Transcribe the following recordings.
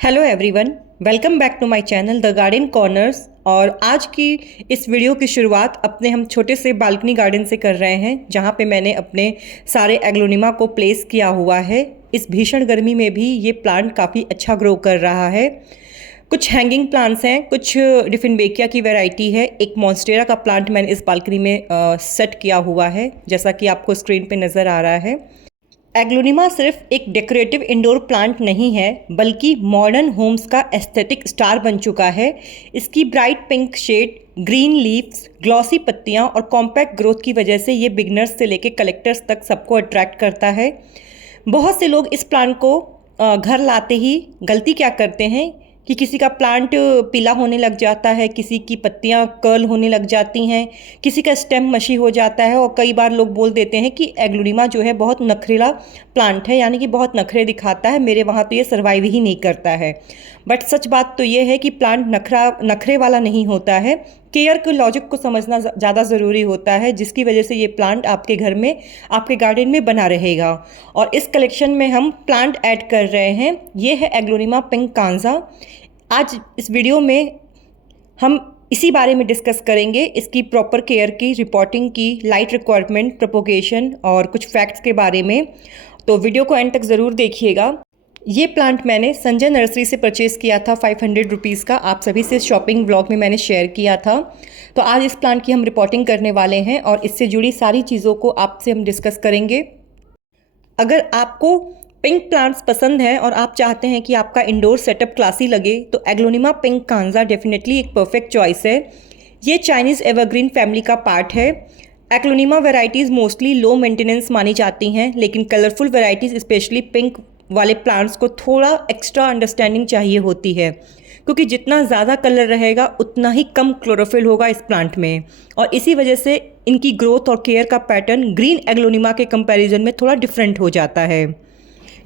Hello everyone, welcome back to my channel the garden corners. और आज की इस वीडियो की शुरुआत अपने हम छोटे से बालकनी गार्डन से कर रहे हैं, जहां पे मैंने अपने सारे एग्लोनिमा को प्लेस किया हुआ है। इस भीषण गर्मी में भी ये प्लांट काफ़ी अच्छा ग्रो कर रहा है। कुछ हैंगिंग प्लांट्स हैं, कुछ डिफिनबेकिया की वैरायटी है, एक मॉन्स्टेरा का प्लांट मैंने इस बालकनी में सेट किया हुआ है, जैसा कि आपको स्क्रीन पे नज़र आ रहा है। एग्लोनिमा सिर्फ एक डेकोरेटिव इंडोर प्लांट नहीं है, बल्कि मॉडर्न होम्स का एस्थेटिक स्टार बन चुका है। इसकी bright pink shade, green leaves, glossy पत्तियां और कॉम्पैक्ट ग्रोथ की वजह से ये बिगनर्स से लेकर कलेक्टर्स तक सबको अट्रैक्ट करता है। बहुत से लोग इस प्लांट को घर लाते ही गलती क्या करते हैं कि किसी का प्लांट पीला होने लग जाता है, किसी की पत्तियां कर्ल होने लग जाती हैं, किसी का स्टेम मशी हो जाता है, और कई बार लोग बोल देते हैं कि एग्लोनिमा जो है बहुत नखरेला प्लांट है, यानी कि बहुत नखरे दिखाता है, मेरे वहाँ तो ये सर्वाइव ही नहीं करता है। बट सच बात तो ये है कि प्लांट नखरे वाला नहीं होता है। केयर के लॉजिक को समझना ज़्यादा ज़रूरी होता है, जिसकी वजह से ये प्लांट आपके घर में, आपके गार्डन में बना रहेगा। और इस कलेक्शन में हम प्लांट ऐड कर रहे हैं। ये है एग्लोनिमा पिंक कांजा। आज इस वीडियो में हम इसी बारे में डिस्कस करेंगे, इसकी प्रॉपर केयर की, रिपोर्टिंग की, लाइट रिक्वायरमेंट, प्रोपोगेशन और कुछ फैक्ट्स के बारे में। तो वीडियो को एंड तक ज़रूर देखिएगा। ये प्लांट मैंने संजय नर्सरी से परचेज़ किया था 500 रुपीज़ का। आप सभी से शॉपिंग ब्लॉग में मैंने शेयर किया था। तो आज इस प्लांट की हम रिपोर्टिंग करने वाले हैं और इससे जुड़ी सारी चीज़ों को आपसे हम डिस्कस करेंगे। अगर आपको पिंक प्लांट्स पसंद हैं और आप चाहते हैं कि आपका इंडोर सेटअप क्लासी लगे, तो एग्लोनिमा पिंक कांजा डेफिनेटली एक परफेक्ट चॉइस है। ये चाइनीज़ एवरग्रीन फैमिली का पार्ट है। Aglaonema varieties mostly low maintenance मानी जाती हैं, लेकिन कलरफुल वैरायटीज़ स्पेशली पिंक वाले प्लांट्स को थोड़ा एक्स्ट्रा अंडरस्टैंडिंग चाहिए होती है, क्योंकि जितना ज़्यादा कलर रहेगा उतना ही कम क्लोरोफिल होगा इस प्लांट में, और इसी वजह से इनकी ग्रोथ और केयर का पैटर्न ग्रीन एग्लोनिमा के कंपैरिजन में थोड़ा डिफरेंट हो जाता है।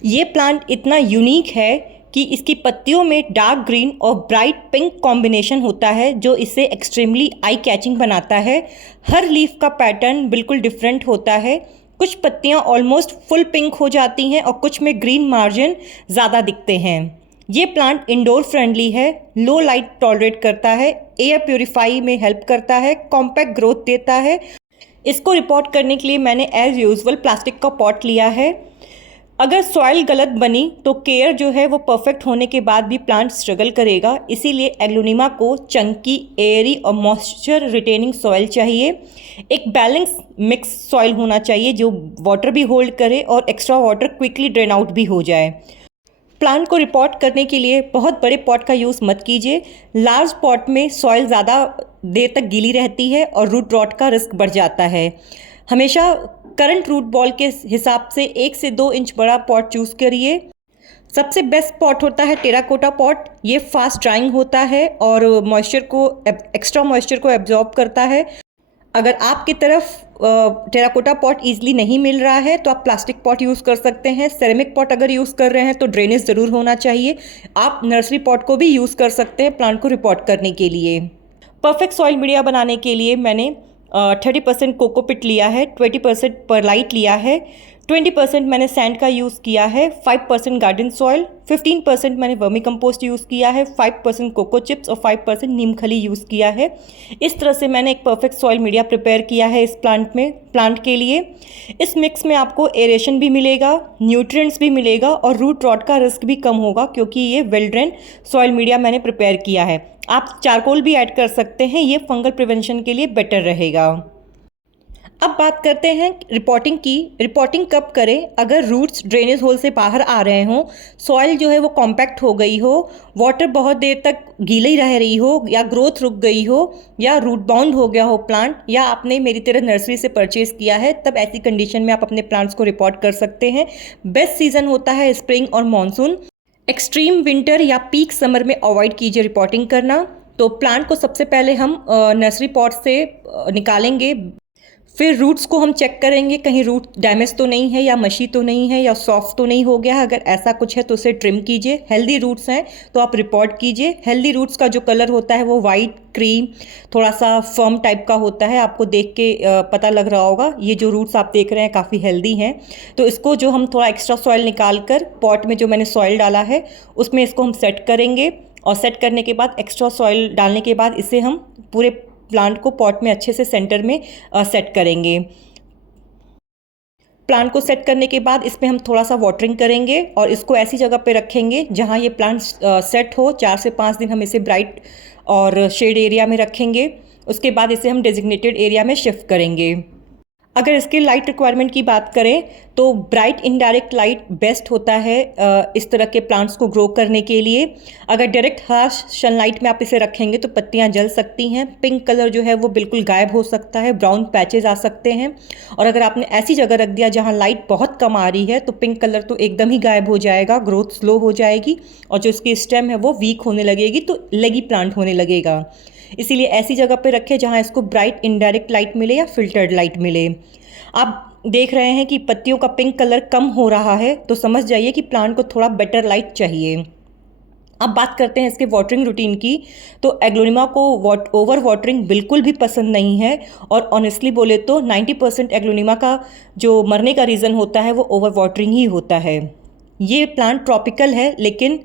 ये प्लांट इतना यूनिक है कि इसकी पत्तियों में डार्क ग्रीन और ब्राइट पिंक कॉम्बिनेशन होता है, जो इसे एक्सट्रीमली आई कैचिंग बनाता है। हर लीफ का पैटर्न बिल्कुल डिफरेंट होता है। कुछ पत्तियां ऑलमोस्ट फुल पिंक हो जाती हैं और कुछ में ग्रीन मार्जिन ज़्यादा दिखते हैं। ये प्लांट इंडोर फ्रेंडली है, लो लाइट टॉलरेट करता है, एयर प्योरीफाई में हेल्प करता है, कॉम्पैक्ट ग्रोथ देता है। इसको रिपोर्ट करने के लिए मैंने एज यूजुअल प्लास्टिक का पॉट लिया है। अगर सॉइल गलत बनी तो केयर जो है वो परफेक्ट होने के बाद भी प्लांट स्ट्रगल करेगा। इसीलिए एग्लोनिमा को चंकी, एयरी और मॉइस्चर रिटेनिंग सॉइल चाहिए। एक बैलेंस मिक्स सॉइल होना चाहिए जो वाटर भी होल्ड करे और extra water quickly drain out भी हो जाए। प्लांट को रिपोर्ट करने के लिए बहुत बड़े पॉट का यूज़ मत कीजिए। लार्ज पॉट में सॉइल ज़्यादा देर तक गीली रहती है और रूट रॉट का रिस्क बढ़ जाता है। हमेशा करंट रूट बॉल के हिसाब से 1 से 2 इंच बड़ा पॉट चूज़ करिए। सबसे बेस्ट पॉट होता है टेराकोटा पॉट। ये फास्ट ड्राइंग होता है और एक्स्ट्रा मॉइस्चर को एब्जॉर्ब करता है। अगर आपकी तरफ टेराकोटा पॉट ईजिली नहीं मिल रहा है तो आप प्लास्टिक पॉट यूज़ कर सकते हैं। सेरेमिक पॉट अगर यूज़ कर रहे हैं तो ड्रेनेज ज़रूर होना चाहिए। आप नर्सरी पॉट को भी यूज़ कर सकते हैं प्लांट को रिपोर्ट करने के लिए। परफेक्ट सॉइल मीडिया बनाने के लिए मैंने 30% कोकोपिट लिया है, 20% परलाइट लिया है, 20% मैंने सैंड का यूज़ किया है, 5% गार्डन सॉइल, 15% मैंने वर्मी कंपोस्ट यूज़ किया है, 5% कोको चिप्स और 5% नीम खली यूज़ किया है। इस तरह से मैंने एक परफेक्ट सॉइल मीडिया प्रिपेयर किया है इस प्लांट के लिए। इस मिक्स में आपको एरेशन भी मिलेगा, न्यूट्रिएंट्स भी मिलेगा और रूट रॉट का रिस्क भी कम होगा, क्योंकि ये वेल ड्रेन सॉइल मीडिया मैंने प्रिपेयर किया है। आप चारकोल भी ऐड कर सकते हैं, ये फंगल प्रिवेंशन के लिए बेटर रहेगा। अब बात करते हैं रिपोर्टिंग की। रिपोर्टिंग कब करें? अगर रूट्स ड्रेनेज होल से बाहर आ रहे हों, सॉइल जो है वो कॉम्पैक्ट हो गई हो, वाटर बहुत देर तक गीली रह रही हो, या ग्रोथ रुक गई हो, या रूट बाउंड हो गया हो प्लांट, या आपने मेरी तरह नर्सरी से परचेज किया है, तब ऐसी कंडीशन में आप अपने प्लांट्स को रिपोर्ट कर सकते हैं। बेस्ट सीजन होता है स्प्रिंग और मानसून। एक्सट्रीम विंटर या पीक समर में अवॉइड कीजिए रिपोर्टिंग करना। तो प्लांट को सबसे पहले हम नर्सरी पॉट से निकालेंगे। फिर रूट्स को हम चेक करेंगे, कहीं रूट डैमेज तो नहीं है या मशी तो नहीं है या सॉफ्ट तो नहीं हो गया। अगर ऐसा कुछ है तो उसे ट्रिम कीजिए। हेल्दी रूट्स हैं तो आप रिपोर्ट कीजिए। हेल्दी रूट्स का जो कलर होता है वो वाइट क्रीम थोड़ा सा फर्म टाइप का होता है, आपको देख के पता लग रहा होगा। ये जो रूट्स आप देख रहे हैं काफ़ी हेल्दी हैं। तो इसको जो हम थोड़ा एक्स्ट्रा सॉइल निकाल कर पॉट में जो मैंने सॉइल डाला है उसमें इसको हम सेट करेंगे। और सेट करने के बाद एक्स्ट्रा सॉइल डालने के बाद इसे हम पूरे प्लांट को पॉट में अच्छे से सेंटर में सेट करेंगे। प्लांट को सेट करने के बाद इसमें हम थोड़ा सा वाटरिंग करेंगे और इसको ऐसी जगह पे रखेंगे जहाँ ये प्लांट सेट हो। 4 से 5 दिन हम इसे ब्राइट और शेड एरिया में रखेंगे। उसके बाद इसे हम डेजिग्नेटेड एरिया में शिफ्ट करेंगे। अगर इसके लाइट रिक्वायरमेंट की बात करें तो ब्राइट इनडायरेक्ट लाइट बेस्ट होता है इस तरह के प्लांट्स को ग्रो करने के लिए। अगर डायरेक्ट हार्श सनलाइट में आप इसे रखेंगे तो पत्तियां जल सकती हैं, पिंक कलर जो है वो बिल्कुल गायब हो सकता है, ब्राउन पैचेज आ सकते हैं। और अगर आपने ऐसी जगह रख दिया जहां लाइट बहुत कम आ रही है तो पिंक कलर तो एकदम ही गायब हो जाएगा, ग्रोथ स्लो हो जाएगी और जो इसकी स्टेम है वो वीक होने लगेगी, तो लेगी प्लांट होने लगेगा। इसीलिए ऐसी जगह पे रखें जहाँ इसको ब्राइट इनडायरेक्ट लाइट मिले या फिल्टर्ड लाइट मिले। आप देख रहे हैं कि पत्तियों का पिंक कलर कम हो रहा है तो समझ जाइए कि प्लांट को थोड़ा बेटर लाइट चाहिए। अब बात करते हैं इसके वाटरिंग रूटीन की। तो एग्लोनिमा को ओवर वाटरिंग बिल्कुल भी पसंद नहीं है और ऑनेस्टली बोले तो 90% एग्लोनिमा का जो मरने का रीज़न होता है वो ओवर वाटरिंग ही होता है। ये प्लांट ट्रॉपिकल है लेकिन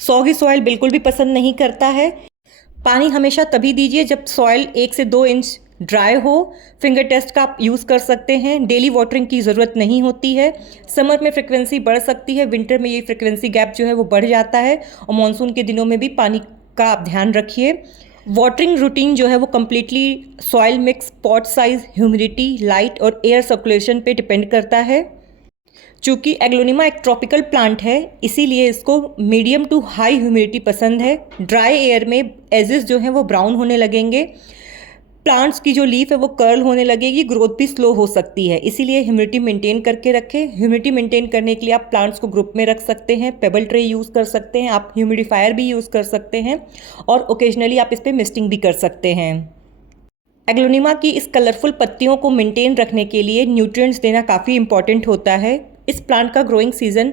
सॉगी सॉइल बिल्कुल भी पसंद नहीं करता है। पानी हमेशा तभी दीजिए जब सॉइल 1 से 2 इंच ड्राई हो। फिंगर टेस्ट का आप यूज़ कर सकते हैं। डेली वाटरिंग की ज़रूरत नहीं होती है। समर में फ्रिक्वेंसी बढ़ सकती है, विंटर में ये फ्रिक्वेंसी गैप जो है वो बढ़ जाता है और मानसून के दिनों में भी पानी का आप ध्यान रखिए। वाटरिंग रूटीन जो है वो completely soil mix, pot size, humidity, light और एयर सर्कुलेशन पे डिपेंड करता है। चूँकि एग्लोनिमा एक ट्रॉपिकल प्लांट है इसीलिए इसको मीडियम टू हाई ह्यूमिडिटी पसंद है। ड्राई एयर में एजेस जो हैं वो ब्राउन होने लगेंगे, प्लांट्स की जो लीफ है वो कर्ल होने लगेगी, ग्रोथ भी स्लो हो सकती है। इसीलिए ह्यूमिडिटी मेंटेन करके रखें। ह्यूमिडिटी मेंटेन करने के लिए आप प्लांट्स को ग्रुप में रख सकते हैं, पेबल ट्रे यूज़ कर सकते हैं, आप ह्यूमिडिफायर भी यूज़ कर सकते हैं और ओकेजनली आप इस पर मिस्टिंग भी कर सकते हैं। एग्लोनिमा की इस कलरफुल पत्तियों को मेंटेन रखने के लिए न्यूट्रिएंट्स देना काफ़ी इंपॉर्टेंट होता है। इस प्लांट का ग्रोइंग सीजन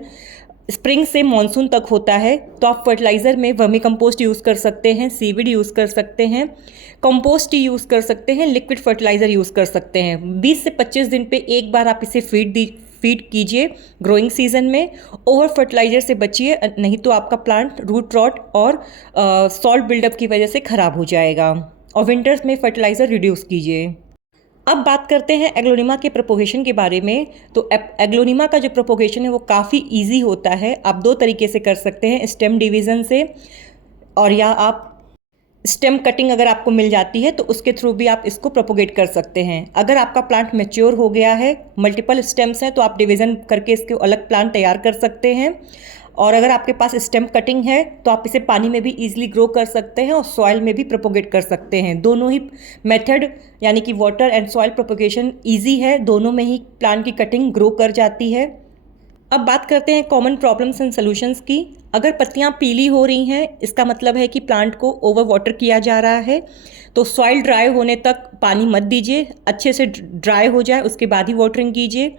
स्प्रिंग से मानसून तक होता है, तो आप फर्टिलाइज़र में वर्मी कंपोस्ट यूज़ कर सकते हैं, सीविड यूज़ कर सकते हैं, कंपोस्ट यूज़ कर सकते हैं, लिक्विड फर्टिलाइज़र यूज़ कर सकते हैं। 20 से 25 दिन पे एक बार आप इसे फीड कीजिए ग्रोइंग सीजन में। ओवर फर्टिलाइज़र से बचिए, नहीं तो आपका प्लांट रूट रॉट और सॉल्ट बिल्डअप की वजह से ख़राब हो जाएगा। और विंटर्स में फर्टिलाइज़र रिड्यूस कीजिए। अब बात करते हैं एग्लोनिमा के प्रोपोगेशन के बारे में। तो एग्लोनिमा का जो प्रोपोगेशन है वो काफ़ी इजी होता है। आप 2 तरीके से कर सकते हैं, स्टेम डिवीज़न से और या आप स्टेम कटिंग अगर आपको मिल जाती है तो उसके थ्रू भी आप इसको प्रोपोगेट कर सकते हैं। अगर आपका प्लांट मैच्योर हो गया है, मल्टीपल स्टेम्स हैं, तो आप डिवीज़न करके इसके अलग प्लांट तैयार कर सकते हैं। और अगर आपके पास स्टेम कटिंग है तो आप इसे पानी में भी ईजिली ग्रो कर सकते हैं और सॉइल में भी प्रोपोगेट कर सकते हैं। दोनों ही मेथड यानी कि water and soil propagation easy है, दोनों में ही प्लांट की कटिंग ग्रो कर जाती है। अब बात करते हैं कॉमन प्रॉब्लम्स एंड सॉल्यूशंस की। अगर पत्तियां पीली हो रही हैं इसका मतलब है कि प्लांट को ओवर वाटर किया जा रहा है, तो सॉइल ड्राई होने तक पानी मत दीजिए, अच्छे से ड्राई हो जाए उसके बाद ही वाटरिंग कीजिए।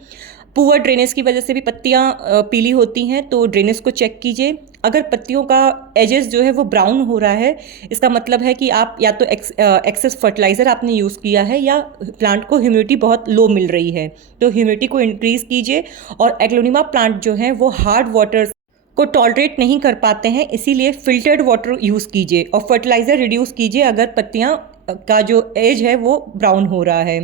पुअर ड्रेनेज की वजह से भी पत्तियां पीली होती हैं, तो ड्रेनेज को चेक कीजिए। अगर पत्तियों का एजेस जो है वो ब्राउन हो रहा है इसका मतलब है कि आप या तो एक्सेस फर्टिलाइज़र आपने यूज़ किया है या प्लांट को ह्यूमिडिटी बहुत लो मिल रही है, तो ह्यूमिडिटी को इंक्रीज़ कीजिए। और एग्लोनिमा प्लांट जो हैं वो हार्ड वाटर को टॉलरेट नहीं कर पाते हैं, इसीलिए फिल्टर्ड वाटर यूज़ कीजिए और फर्टिलाइज़र रिड्यूस कीजिए अगर पत्तियां का जो एज है वो ब्राउन हो रहा है।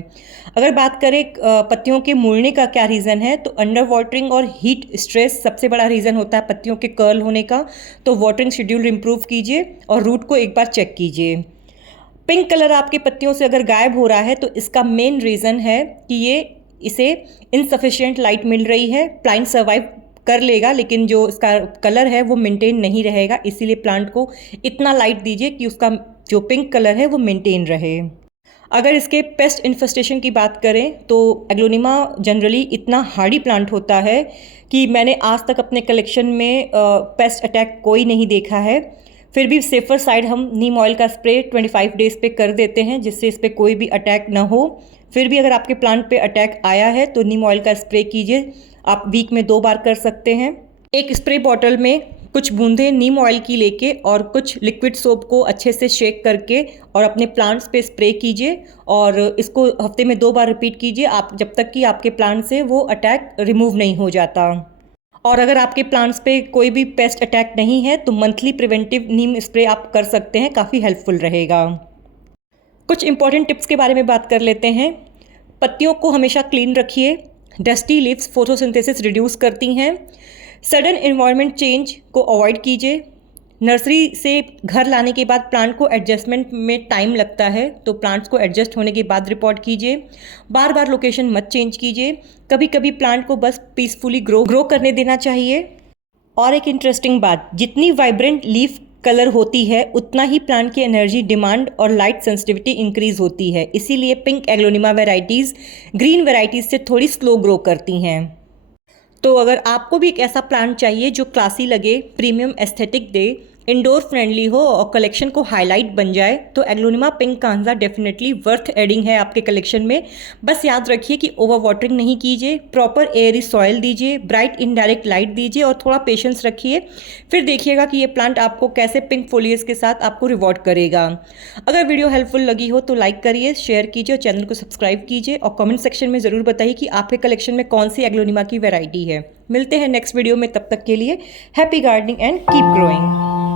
अगर बात करें पत्तियों के मुड़ने का क्या रीज़न है, तो अंडर वाटरिंग और हीट स्ट्रेस सबसे बड़ा रीज़न होता है पत्तियों के कर्ल होने का। तो वाटरिंग शेड्यूल इम्प्रूव कीजिए और रूट को एक बार चेक कीजिए। पिंक कलर आपकी पत्तियों से अगर गायब हो रहा है तो इसका मेन रीज़न है कि इसे इनसफिशिएंट लाइट मिल रही है। प्लांट सर्वाइव कर लेगा लेकिन जो इसका कलर है वो मेंटेन नहीं रहेगा, इसीलिए प्लांट को इतना लाइट दीजिए कि उसका जो पिंक कलर है वो मेंटेन रहे। अगर इसके पेस्ट इन्फेस्टेशन की बात करें तो एग्लोनिमा जनरली इतना हार्डी प्लांट होता है कि मैंने आज तक अपने कलेक्शन में पेस्ट अटैक कोई नहीं देखा है। फिर भी सेफर साइड हम नीम ऑयल का स्प्रे 25 डेज़ पे कर देते हैं जिससे इस पर कोई भी अटैक ना हो। फिर भी अगर आपके प्लांट पे अटैक आया है तो नीम ऑयल का स्प्रे कीजिए। आप वीक में 2 बार कर सकते हैं। एक स्प्रे बॉटल में कुछ बूंदें नीम ऑयल की लेके और कुछ लिक्विड सोप को अच्छे से शेक करके और अपने प्लांट्स पे स्प्रे कीजिए और इसको हफ्ते में 2 बार रिपीट कीजिए, आप जब तक कि आपके प्लांट से वो अटैक रिमूव नहीं हो जाता। और अगर आपके प्लांट्स पे कोई भी पेस्ट अटैक नहीं है तो मंथली प्रिवेंटिव नीम स्प्रे आप कर सकते हैं, काफ़ी हेल्पफुल रहेगा। कुछ इंपॉर्टेंट टिप्स के बारे में बात कर लेते हैं। पत्तियों को हमेशा क्लीन रखिए। डस्टी लीव्स फोटोसिंथेसिस रिड्यूस करती हैं। सडन एनवायरनमेंट चेंज को अवॉइड कीजिए। नर्सरी से घर लाने के बाद प्लांट को एडजस्टमेंट में टाइम लगता है, तो प्लांट्स को एडजस्ट होने के बाद रिपोर्ट कीजिए। बार बार लोकेशन मत चेंज कीजिए। कभी कभी प्लांट को बस पीसफुली ग्रो करने देना चाहिए। और एक इंटरेस्टिंग बात, जितनी वाइब्रेंट लीफ कलर होती है उतना ही प्लांट की एनर्जी डिमांड और लाइट सेंसिटिविटी इंक्रीज होती है। इसीलिए pink aglaonema varieties green varieties से थोड़ी स्लो ग्रो करती हैं। तो अगर आपको भी एक ऐसा प्लांट चाहिए जो क्लासी लगे, प्रीमियम एस्थेटिक दे, इंडोर फ्रेंडली हो और कलेक्शन को हाईलाइट बन जाए, तो एग्लोनिमा पिंक कांजा डेफिनेटली वर्थ एडिंग है आपके कलेक्शन में। बस याद रखिए कि ओवर वाटरिंग नहीं कीजिए, प्रॉपर एयरी सॉइल दीजिए, ब्राइट इनडायरेक्ट लाइट दीजिए और थोड़ा पेशेंस रखिए। फिर देखिएगा कि ये प्लांट आपको कैसे पिंक फोलियस के साथ आपको रिवॉर्ड करेगा। अगर वीडियो हेल्पफुल लगी हो तो लाइक करिए, शेयर कीजिए और चैनल को सब्सक्राइब कीजिए और कमेंट सेक्शन में ज़रूर बताइए कि आपके कलेक्शन में कौन सी एग्लोनिमा की वैरायटी है। मिलते हैं नेक्स्ट वीडियो में, तब तक के लिए happy gardening and keep growing.